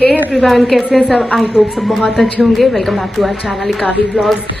Hey everyone, कैसे हैं सब? आई होप सब बहुत अच्छे होंगे। Welcome back to our channel Ikavi vlogs.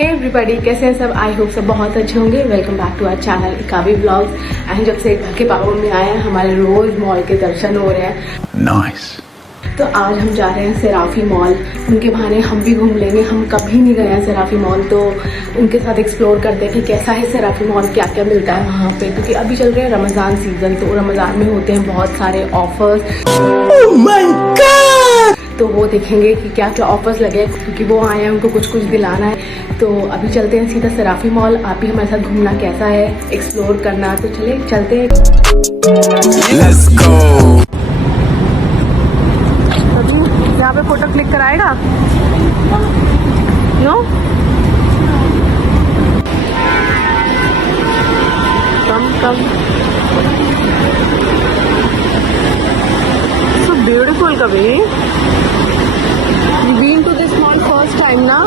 Everybody, कैसे हैं सब? आई होप सब बहुत अच्छे होंगे। Welcome back to our channel Ikavi vlogs. And जब से घर के पापा में आए हैं, हमारे रोज मॉल के दर्शन हो रहे हैं। नाइस। तो आज हम जा रहे हैं सेराफी मॉल। उनके बहाने हम भी घूम लेंगे। हम कभी नहीं गए हैं सेराफी मॉल, तो उनके साथ एक्सप्लोर करते हैं कि कैसा है सेराफी मॉल, क्या क्या मिलता है वहाँ पे। क्योंकि अभी चल रहे हैं रमज़ान सीजन, तो रमज़ान में होते हैं बहुत सारे ऑफर्स। Oh my God! तो वो देखेंगे कि क्या क्या ऑफर्स लगे, क्योंकि वो आए हैं, उनको कुछ कुछ दिलाना है। तो अभी चलते हैं सीधा सेराफी मॉल। आप भी हमारे साथ घूमना कैसा है, एक्सप्लोर करना, तो चले चलते हैं। Let's go! यहाँ पे फोटो क्लिक कराएगा? नो? कम so beautiful कभी। You've been to this mall first time ना?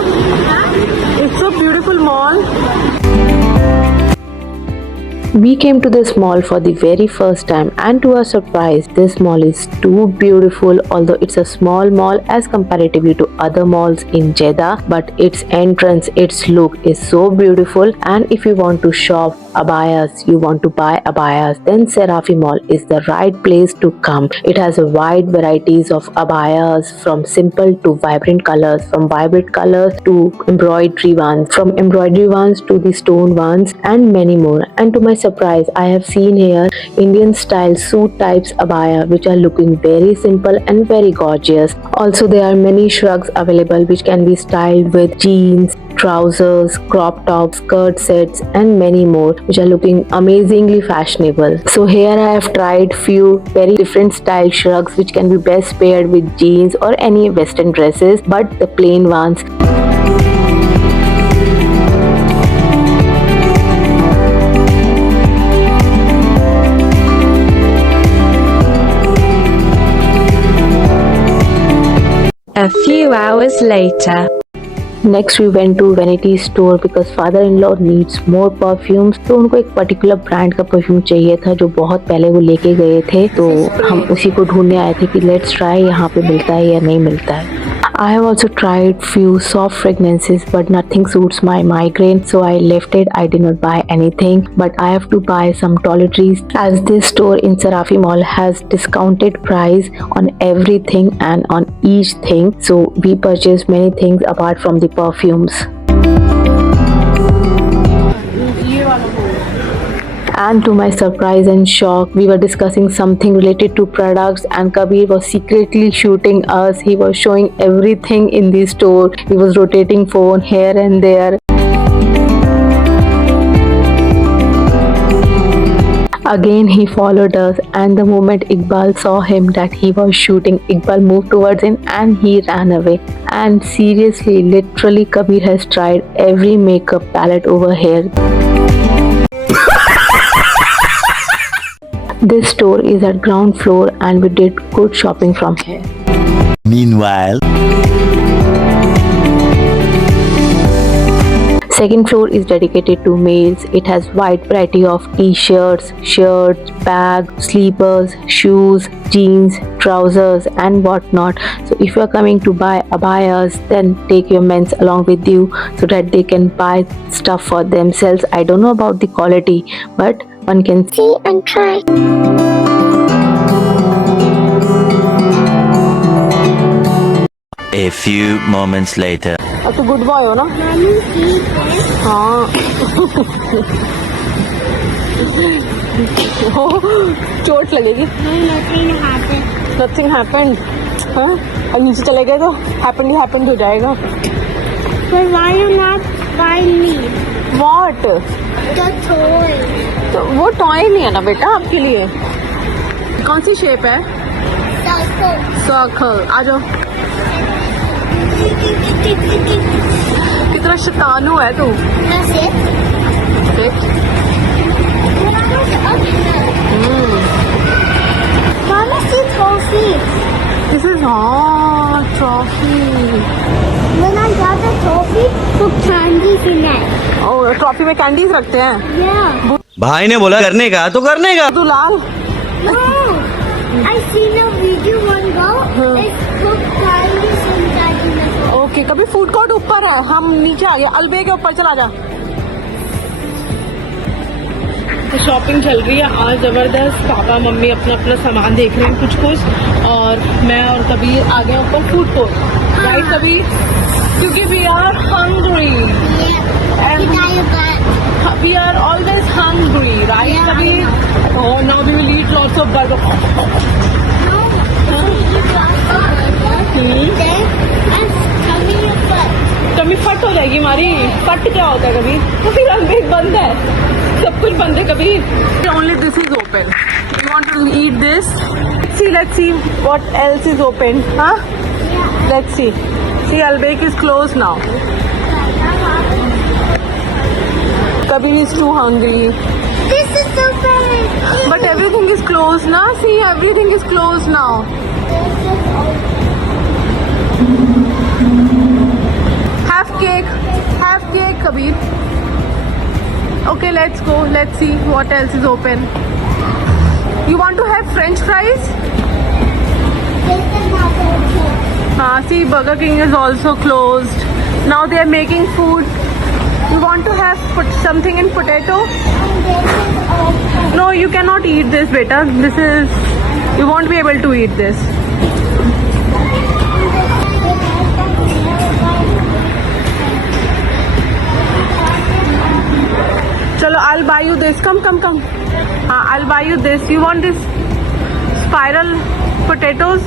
It's a beautiful mall. We came to this mall for the very first time, and to our surprise, this mall is too beautiful. Although it's a small mall as comparatively to other malls in Jeddah, but its entrance, its look is so beautiful. And if you want to shop abayas, you want to buy abayas, then Serafi Mall is the right place to come. It has a wide varieties of abayas, from simple to vibrant colors, from vibrant colors to embroidery ones, from embroidery ones to the stone ones, and many more. And to my surprise, I have seen here Indian style suit types abaya, which are looking very simple and very gorgeous. Also, there are many shrugs available which can be styled with jeans, trousers, crop tops, skirt sets, and many more, which are looking amazingly fashionable. So here I have tried few very different style shrugs which can be best paired with jeans or any western dresses, but the plain ones. A few hours later. Next we went to Vanity store because father-in-law needs more perfumes. तो उनको एक particular brand का perfume चाहिए था जो बहुत पहले वो लेके गए थे, तो हम उसी को ढूंढने आए थे कि लेट्स ट्राई यहाँ पे मिलता है या नहीं मिलता है। I have also tried few soft fragrances, but nothing suits my migraine, so I left it. I did not buy anything, but I have to buy some toiletries as this store in Serafi Mall has discounted price on everything and on each thing. So we purchased many things apart from the perfumes. And to my surprise and shock, we were discussing something related to products, and Kabir was secretly shooting us. He was showing everything in the store. He was rotating phone here and there. Again he followed us, and the moment Iqbal saw him that he was shooting, Iqbal moved towards him and he ran away. And seriously, literally Kabir has tried every makeup palette over here. This store is at ground floor and we did good shopping from here. Meanwhile, second floor is dedicated to males. It has wide variety of t-shirts, shirts, bags, sleepers, shoes, jeans, trousers and whatnot. So if you are coming to buy abayas, then take your men's along with you so that they can buy stuff for themselves. I don't know about the quality, but one can see and try. a few moments later. अब तो good boy हो ना? हाँ। चोट लगेगी। Nothing happened. हाँ? और नीचे चले गए तो happened हो जाएगा। But why you not buy me? What? The toy. तो वो टॉय नहीं है ना बेटा आपके लिए। कौन सी शेप है? The सर्कल आ जाओ। कितना शैतानू है तू। That's it. देख। Mama, see trophy. This is trophy. When I got the trophy, put candies in it. और ट्रॉफी में कैंडीज रखते हैं। Yeah. भाई ने बोला करने का तो करने का। तू लाल। No. I seen a video one go. It's put candies inside in the trophy. Okay, कभी फूड कोर्ट ऊपर है, हम नीचे आ गए। अलबे के ऊपर चला जा। तो शॉपिंग चल रही है आज जबरदस्त। पापा मम्मी अपना अपना सामान देख रहे हैं कुछ कुछ, और मैं और कबीर आ गए ऊपर फूड कोर्ट। राइट कबीर, क्योंकि we are hungry Yeah. and Without your butt. we are always hungry, right Yeah. Kabir? Oh, now we will eat lots of burger. No. You got Then I'm coming your butt. कभी फट हो जाएगी हमारी। फट क्या होता है कभी? तो फिर अलबेग बंद है, सब कुछ बंद है कभी। Only this is open. You want to eat this? Let's see what else is open, huh? Let's see. See, Albek is closed now. Kabir is too hungry. This is so funny. But everything is closed now. See, everything is closed now. Have cake, Kabir. Okay, let's go. Let's see what else is open. You want to have French fries? This is not okay. See, Burger King is also closed. Now they are making food. You want to have something in potato? And this is okay. No, you cannot eat this, beta. This is, you won't be able to eat this. Chalo, I'll buy you this. Come. I'll buy you this. You want this spiral potatoes?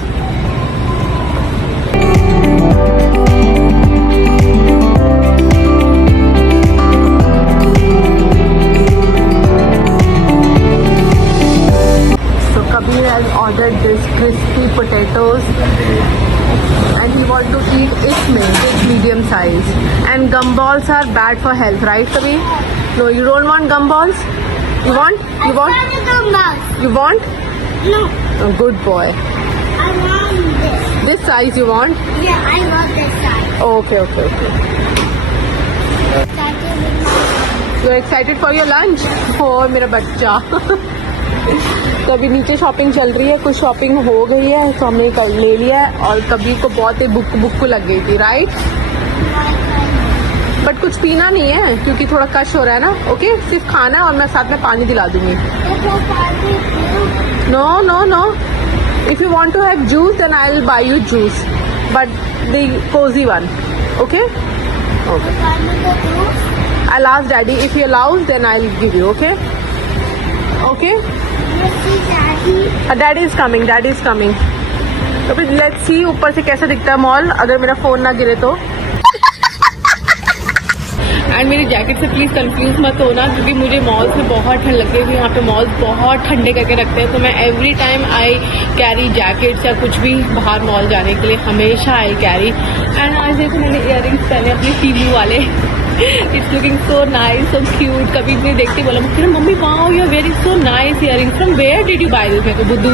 So Kabir has ordered this crispy potatoes and he wants to eat it's medium size. And gumballs are bad for health, right Kabir? No, you don't want gumballs? You want? I want the mouse. You want? No, Oh, good boy. I want this. This size you want? Yeah, I want this side. Okay. Started with my You're excited for your lunch? Oh, मेरा बच्चा। तो अभी नीचे shopping चल रही है, कुछ shopping हो गई है तो हमने कर ले लिया है, और कभी को बहुत ही बुक लग गई थी, राइट? बट कुछ पीना नहीं है क्योंकि थोड़ा कश हो रहा है ना। ओके, सिर्फ खाना है और मैं साथ में पानी दिला दूंगी। No, if you want to have juice then I will buy you juice, but the cozy one. Okay, I'll ask daddy if he allows, then I'll give you. Okay. Daddy is coming. तो फिर let's see ऊपर से कैसा दिखता है mall, अगर मेरा phone ना गिरे तो। एंड मेरी जैकेट से प्लीज़ कंफ्यूज मत होना, क्योंकि मुझे मॉल्स में बहुत ठंड लगती है। यहाँ पे मॉल्स बहुत ठंडे करके रखते हैं, तो मैं every time I carry jackets या कुछ भी बाहर मॉल जाने के लिए, हमेशा आई कैरी। एंड आज देखो मैंने इयररिंग्स पहने अपने टीवी वाले। It's looking so nice, so cute. कभी भी देखती बोला मुझे mummy wow you are wearing so nice earrings, from where did you buy this? मैं को बुद्धू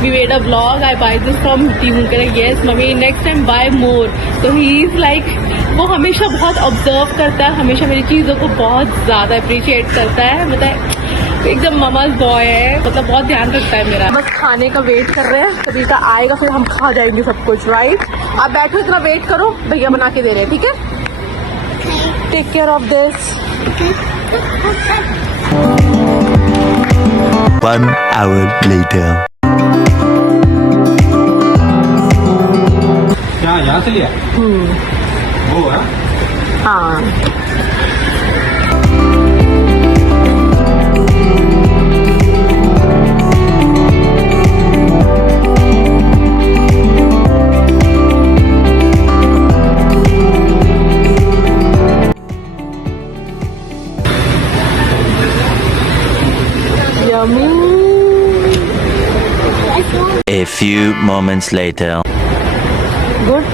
we made a vlog, I buy this from TV. कह रहे yes mummy next time buy more. तो ही इज लाइक, वो हमेशा बहुत observe करता है, हमेशा मेरी चीज़ों को बहुत ज़्यादा अप्रिशिएट करता है। मतलब एकदम ममाज बॉय है, मतलब बहुत ध्यान रखता है मेरा। बस खाने का वेट कर रहे हैं, कभी का आएगा फिर हम खा जाएंगे सब कुछ, राइट? आप बैठो, इतना वेट करो, भैया बना के दे रहे हैं, ठीक है? Take care of this. 1 hour later. क्या यहाँ से लिया? वो है? हाँ, A few moments later. Good.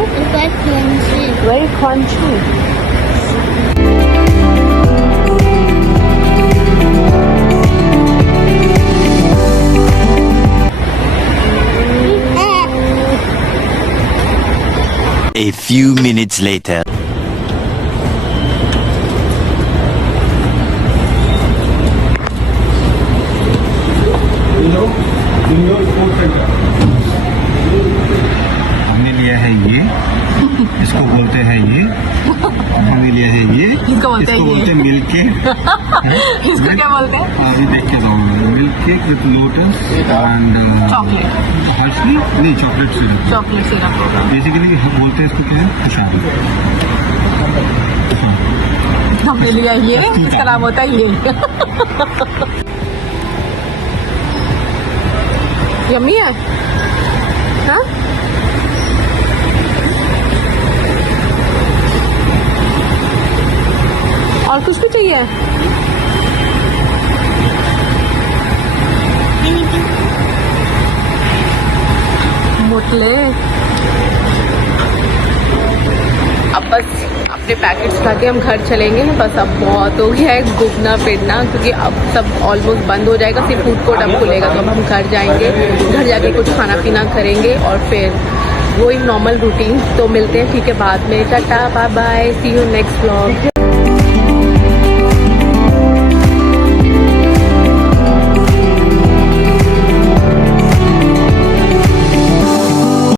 It's quite crunchy. Very crunchy. A few minutes later. हमने लिया है ये, इसको बोलते हैं ये, हमने लिया है ये, इसको बोलते हैं ये। Milk cake. इसको क्या बोलते हैं? अभी देख के जाऊंगा। Milk cake with lotus and chocolate. Hershey नहीं, चॉकलेट सिरप। चॉकलेट सिरप होगा। बेसिकली बोलते हैं इसको क्या है, खुशहाल। हमने लिया ये, इसका नाम होता है ये। यम्मी है, हाँ? और कुछ भी चाहिए? मोटले। अब बस अपने पैकेट्स ला के हम घर चलेंगे। बस अब बहुत हो गया है घूमना फिरना, क्योंकि अब सब ऑलमोस्ट बंद हो जाएगा, सिर्फ फूड कोर्ट अब खुलेगा। तो अब हम घर जाएंगे, घर जाके कुछ खाना पीना करेंगे और फिर वही नॉर्मल रूटीन। तो मिलते हैं ठीक है बाद में। Tata bye bye, see you next vlog.